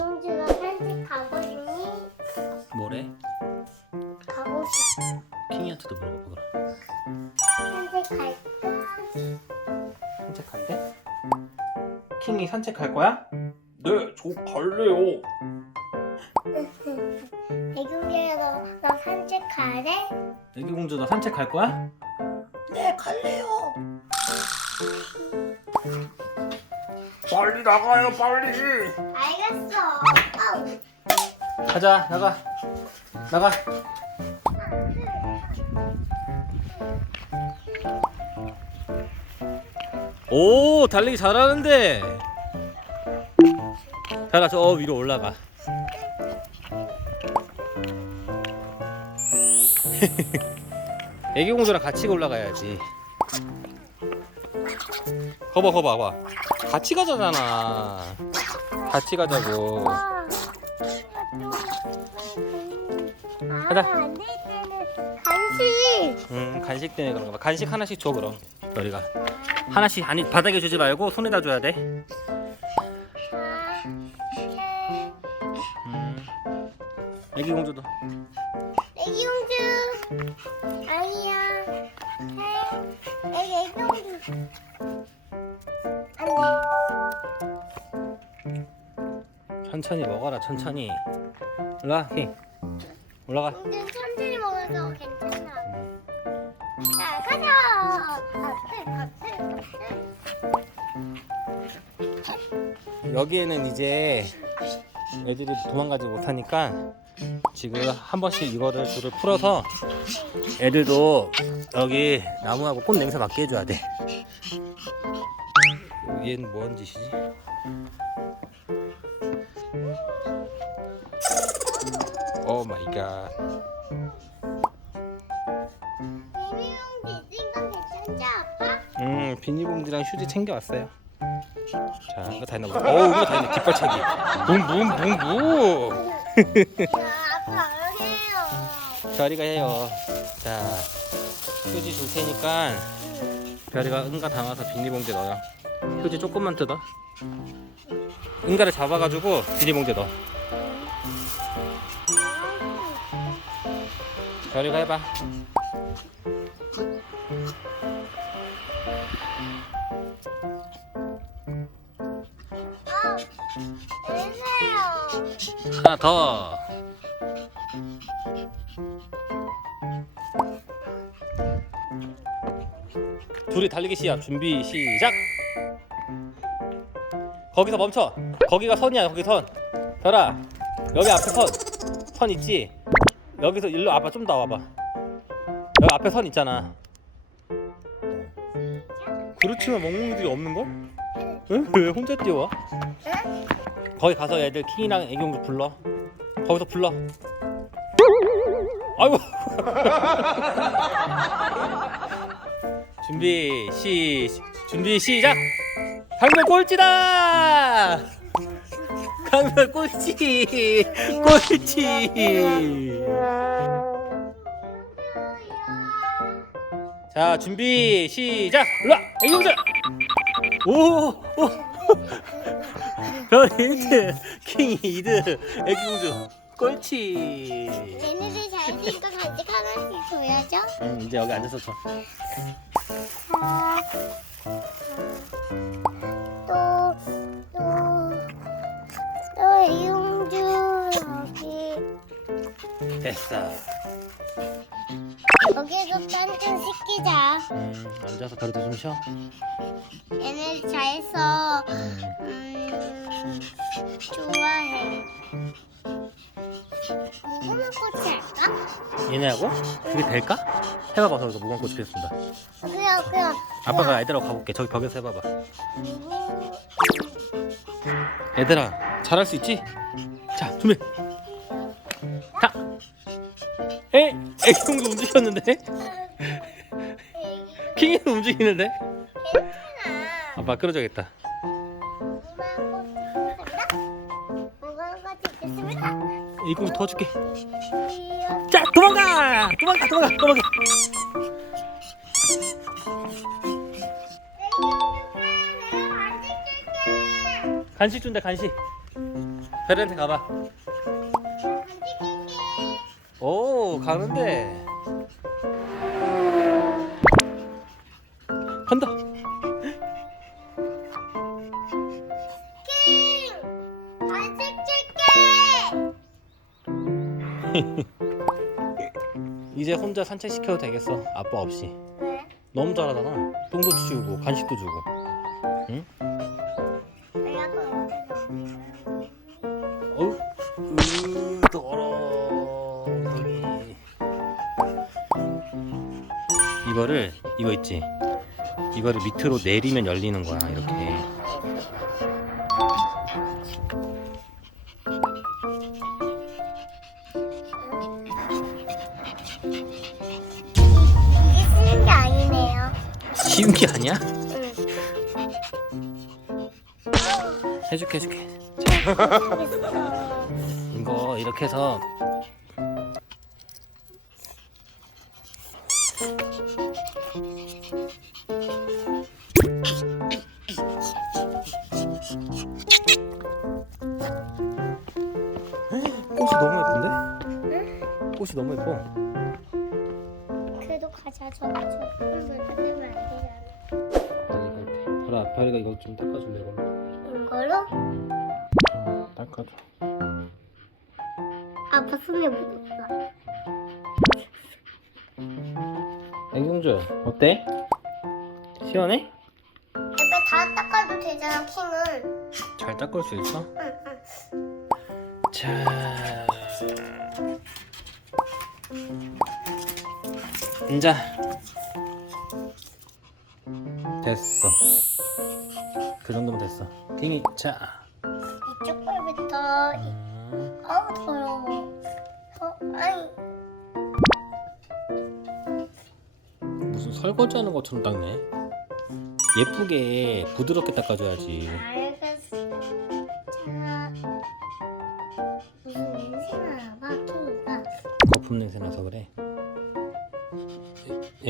애용주가 산책 가고 싶니? 뭐래? 가고 싶어. 킹이한테도 물어봐 그럼. 산책 갈까? 산책한대? 킹이 산책할 거야? 네, 저 갈래요. 애용주야 너, 너 산책 갈래? 애기 공주 너 산책할 거야? 네, 갈래요. 빨리 나가요, 빨리. 알겠어. 아우. 가자, 나가. 나가. 오, 달리기 잘하는데. 자라 저 위로 올라가. 애기 공주랑 같이 올라가야지. 거봐, 거봐, 봐. 같이 가자잖아. 같이 가자고. 와. 가자. 간식. 음 간식 때문에 그런가 봐 간식 하나씩 줘 그럼 너리가 하나씩 아니 바닥에 주지 말고 손에다 줘야 돼 아, 음. 애기 공주도 애기용주. 아니야. 해. 애기 애기용주. 천천히 먹어라 천천히 올라가 킹 올라가 천천히 먹어서 괜찮아. 자, 가자. 여기에는 이제 애들이 도망가지 못하니까 지금 한 번씩 이거를 줄을 풀어서 애들도 여기 나무하고 꽃 냄새 맡게 해줘야 돼 얘는 뭐하는 짓이지? 오 마이 갓 괜찮지, 아빠? 음, 비닐봉지랑 휴지 챙겨왔어요. 자, 이거 다 있나 보다. 어우, 이거 다 있네. 뒷발차기. 붐붐붐붐. 야, 아빠 여기에요. 별이가 해요. 자, 휴지 줄 테니까 응. 별이가 응가 담아서 비닐봉지 넣어요. 휴지 조금만 뜯어. 응가를 잡아가지고 비닐봉지 넣어. 별이가 해봐. 아, 내세요. 하나 더. 둘이 달리기 시작. 준비 시작. 거기서 멈춰. 거기가 선이야. 거기 선. 별아. 여기 앞에 선. 선 있지? 여기서 일로 와봐. 좀더 와봐. 여기 앞에 선 있잖아. 그렇지만 멍멍이들이 없는 걸? 응? 왜 혼자 뛰어와? 응? 거기 가서 애들 킹이랑 애경도 불러. 거기서 불러. 아이고. 준비 시 준비 시작. 강면 꼴찌다. 강면 꼴찌. 꼴찌. 자 준비 시작. 일로 와. 애경들. 오. 오. 별 1등, 킹 2등, 애기공주 꼴찌. 얘네들 잘 있으니까 간식 하나씩 줘야죠. 응, 이제 여기 앉아서 줘. 됐어. 여기서 딴좀 시키자. 음, 앉아서 그래도 좀 쉬어. 얘네들 잘했어. 음, 좋아해. 무궁화 꽃이 할까? 얘네하고 그게 될까? 해봐봐, 저기서 무궁꽃 피웠습니다. 그냥 그냥. 아빠가 애들하고 가볼게. 저기 벽에서 해봐봐. 무궁- 얘들아, 잘할 수 있지? 자, 준비. 자. 에? 애기공주 움직였는데? 킹이는 움직이는데? 괜찮아. 아빠 끌어줘야겠다. 애기공주 도와줄게. 자, 도망가! 도망가, 도망가, 도망가. 간식 준다 간식 베리한테 가봐. 오 가는데. 간다. 킹! 간식 줄게! 이제 혼자 산책 시켜도 되겠어. 아빠 없이. 왜? 너무 잘하잖아. 똥도 치우고 간식도 주고. 이거를 이거 있지. 이거를 밑으로 내리면 열리는 거야. 이렇게. 이게 쓰는 게 아니네요. 쉬운 게 아니야? 응. 해줄게 해줄게. 이거 이렇게 해서 꽃이 너무 예뻐. 그래도 가자. 저, 저, 물 끝내면 안 되잖아. 별아, 별이가 이거 좀 닦아줄래 이걸로? 이걸로? 어, 닦아줘. 아빠 손에 묻었어. 애경주 어때? 시원해? 옆에 다 닦아도 되잖아, 킹을. 잘 닦을 수 있어? 응, 응. 자, 앉아. 됐어. 그 정도면 됐어. 킹이 자. 이쪽 볼부터. 이- 음, 어우, 더러워. 더, 아니. 무슨 설거지하는 것처럼 닦네. 예쁘게 부드럽게 닦아줘야지.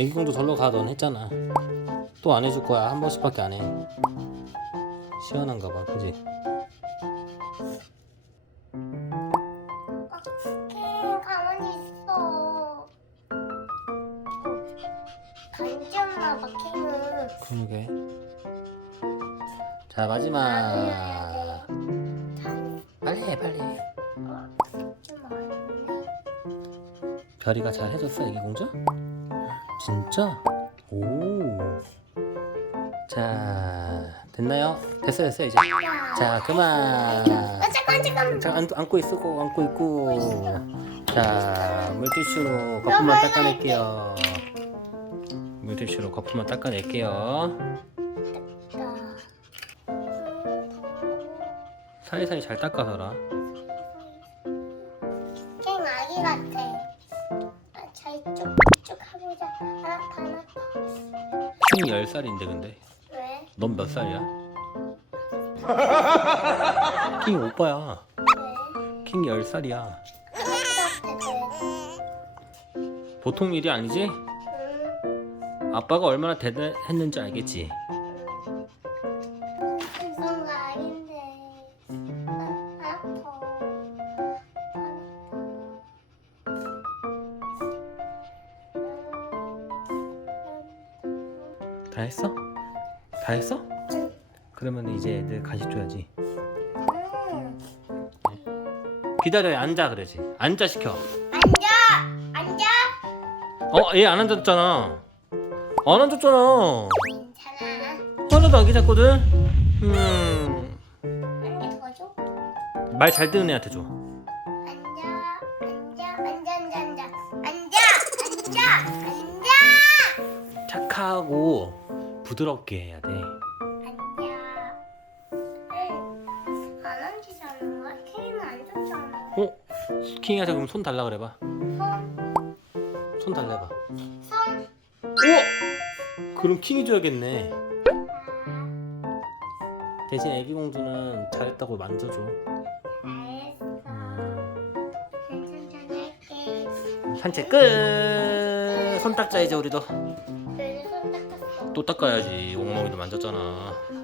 애기공도 절로 가. 넌 했잖아. 또 안 해줄 거야. 한 번씩밖에 안 해. 시원한가 봐. 그지? 아, 킹, 가만히 있어. 간지였나 봐, 킹은. 그러게. 자 마지막. 단, 빨리 해 빨리. 좀 어렵네. 별이가 잘 해줬어 애기 공주? 진짜? 오. 자 됐나요? 됐어 됐어 이제. 자 그만. 아, 잠깐, 잠깐. 자 안, 안고 있고 안고 있고. 자 물티슈로 거품만 닦아낼게요. 물티슈로 거품만 닦아낼게요. 사이사이 잘 닦아서라. 갱 아기 같아. 아, 킹이 10살인데 근데 왜? 넌 몇 살이야? 킹이 오빠야 왜? 킹이 10살이야 응. 보통 일이 아니지? 아빠가 얼마나 대단했는지 알겠지? 다 했어? 다 했어? 그러면 이제 애들 간식 줘야지 음. 기다려 앉아 그러지 앉아 시켜 앉아! 앉아! 어? 얘 안 앉았잖아 안 앉았잖아 괜찮아. 하나도 안 괜찮거든? 음... 한개 더 줘? 말 잘 듣는 애한테 줘 앉아, 앉아, 앉아, 앉아, 앉아, 앉아, 앉아, 앉아, 착하고 부드럽게 해야 돼. 안. 케이는 안. 어? 킹이한테 그럼 손 달라 그래봐 손, 손 달래봐 손. 우와! 그럼 킹이 줘야겠네 아, 대신 애기 공주는 잘했다고 만져줘 알았어. 산책 끝! 손 닦자 이제 우리도. 또 닦아야지. 엉망이도 만졌잖아